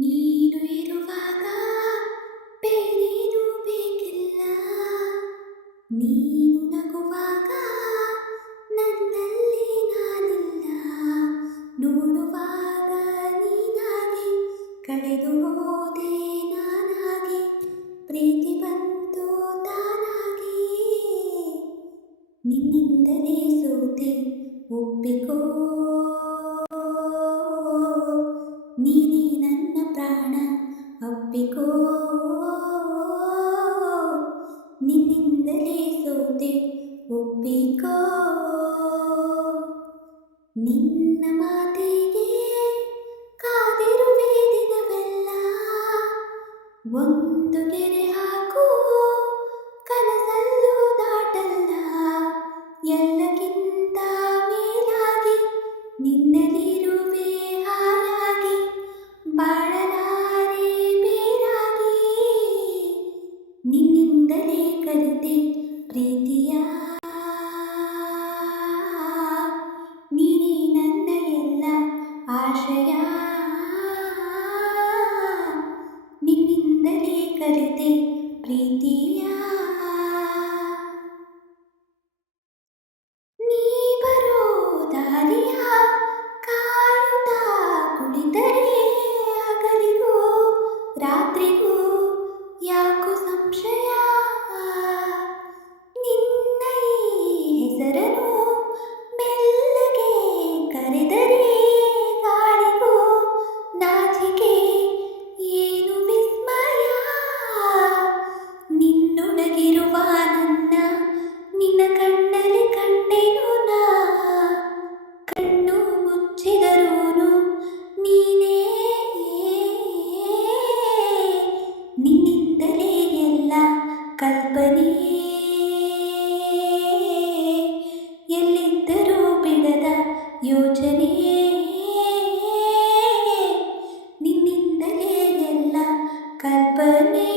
ನೀನು ಇರುವಾಗ ಬೇರೇನೂ ಬೇಕಿಲ್ಲ. ನೀನು ನಗುವಾಗ ನನ್ನಲ್ಲಿ ನಾನಿಲ್ಲ. ನೋಡುವಾಗ ನೀನಾಗಿ ಕಳೆದು ಹೋದೆ ನಾನಾಗಿ. ಪ್ರೀತಿ ಬಂತು ತಾನಾಗಿ. ನಿನ್ನಿಂದಲೇ ಸೋತೆ ಒಪ್ಪಿಕೋ. ನೀನೇ ನನ್ನ ಪ್ರಾಣ ಅಪ್ಪಿಕೋ. ನಿನ್ನಿಂದಲೇ ಸೋತೆ ಒಪ್ಪಿಕೋ. ನಿನ್ನ ಮಾತಿಗೆ ಕಾದಿರುವೆ ದಿನವೆಲ್ಲ. ಒಂದು ಗೆರೆ ಹಾಕು ಕನಸಲ್ಲೂ ದಾಟಲ್ಲ. ಎಲ್ಲಕ್ಕಿಂತ ಮೇಲಾಗಿ ನಿನ್ನಲ್ಲಿರುವೆ ಹಾಯಾಗಿ. ಬಾಳಲಾರೆ ಬೇರಾಗಿ. ನಿನ್ನಿಂದಲೇ ಕಲಿತೆ ಪ್ರೀತಿಯ. ನೀನೇ ನನ್ನ ಎಲ್ಲ ಆಶಯ. ನಿನ್ನಿಂದಲೇ ಕಲಿತೆ ಪ್ರೀತಿಯ. ನೀ ಬರೋ ದಾರಿಯ ಕಾಯುತ್ತಾ ಕುಳಿತರೆ ಹಗಲಿಗೂ ರಾತ್ರಿಗೂ ಯಾಕೋ ಸಂಶಯ. ನಿನ್ನ ಈ ಹೆಸರನ್ನು ಮೆಲ್ಲಗೆ ಕರೆದರೆ ಗಾಳಿಗೂ ನಾಚಿಕೆ ಏನು ವಿಸ್ಮಯ. ನಿನ್ನೊಳಗಿರುವ ನನ್ನ ನಿನ್ನ ಕಣ್ಣಲ್ಲಿ ಕಂಡೆನು ನಾ. ಕಣ್ಣು ಮುಚ್ಚಿದರೂನು ನೀನೇ. ನಿನ್ನಿಂದಲೇ ಎಲ್ಲ ಕಲ್ಪನೆ. ಎಲ್ಲಿದ್ದರೂ ಬಿಡದ ಯೋಚನೆ. ನಿನ್ನಿಂದಲೇ ಎಲ್ಲ ಕಲ್ಪನೆ.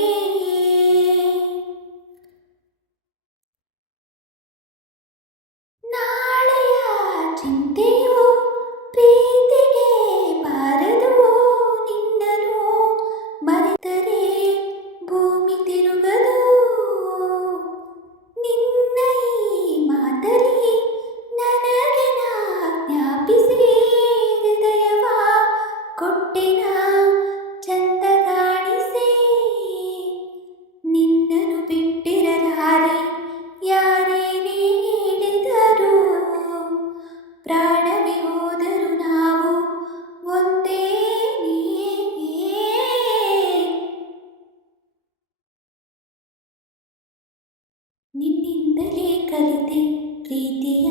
ನಾಳೆಯ ಚಿಂತೆಯು ಪ್ರೀತಿಗೆ ಬಾರದು. ನಿನ್ನನು ಮರೆತರೆ ಭೂಮಿ ತಿರುಗದು. ನಿನ್ನ ಈ ಮಾತಲಿ ನನಗೆ ನಾ ಜ್ಞಾಪಿಸಿ ಹೃದಯವ ಕೊಟ್ಟೆನ ಚಂದ ಕಾಣಿಸಿ. ನಿನ್ನನು ಬಿಟ್ಟಿರಲಾರೆ ಯಾರೇನೇ ಹೇಳಿದರು. ಪ್ರಾಣವೇ ಹೋದರು ನಾವು ಒಂದೇ. ನಿನ್ನಿಂದಲೇ ಕಲಿತೆ ಪ್ರೀತಿಯ.